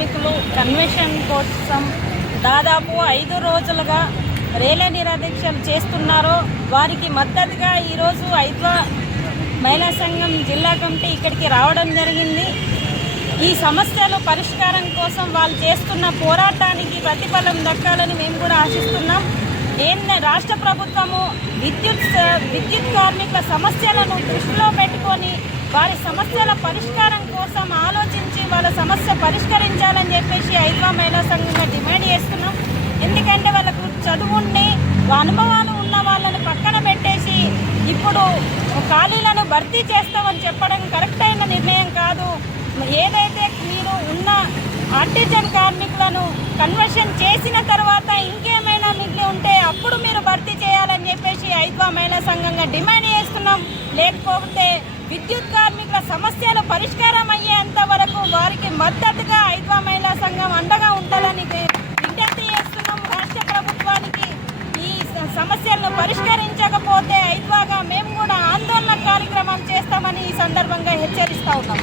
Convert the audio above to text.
కార్మికులు కన్వెన్షన్ కోసం దాదాపు 5 రోజులుగా రేలే నిరాదీక్షలు చేస్తున్నారో వారికి మద్దతుగా ఈరోజు ఐద్వా మహిళా సంఘం జిల్లా కమిటీ ఇక్కడికి రావడం జరిగింది. ఈ సమస్యల పరిష్కారం కోసం వాళ్ళు చేస్తున్న పోరాటానికి ప్రతిఫలం దక్కాలని మేము కూడా ఆశిస్తున్నాం. రాష్ట్ర ప్రభుత్వము విద్యుత్ కార్మికుల సమస్యలను దృష్టిలో పెట్టుకొని వారి సమస్యల పరిష్కారం కోసం ఆలోచించి వాళ్ళ సమస్య పరిష్కరించాలని చెప్పేసి ఐద్వా మహిళా సంఘంగా డిమాండ్ చేస్తున్నాం. ఎందుకంటే వాళ్ళకు చదువుండి అనుభవాలు ఉన్న వాళ్ళని పక్కన పెట్టేసి ఇప్పుడు ఖాళీలను భర్తీ చేస్తామని చెప్పడం కరెక్ట్ అయిన నిర్ణయం కాదు. ఏదైతే మీరు ఉన్న ఆర్టిజన్ కార్మికులను కన్వర్షన్ చేసిన తర్వాత ఇంకేమైనా మిగిలి ఉంటే అప్పుడు మీరు భర్తీ చేయాలని చెప్పేసి ఐద్వా మహిళా సంఘంగా డిమాండ్ చేస్తున్నాం. లేకపోతే విద్యుత్ కార్మికుల సమస్యలు పరిష్కారం అయ్యేంత వరకు వారికి మద్దతుగా ఐద్వా మహిళా సంఘం అండగా ఉండాలని విజ్ఞప్తి చేస్తున్నాం. రాష్ట్ర ప్రభుత్వానికి ఈ సమస్యలను పరిష్కరించకపోతే ఐద్వాగా మేము కూడా ఆందోళన కార్యక్రమం చేస్తామని ఈ సందర్భంగా హెచ్చరిస్తా ఉన్నాం.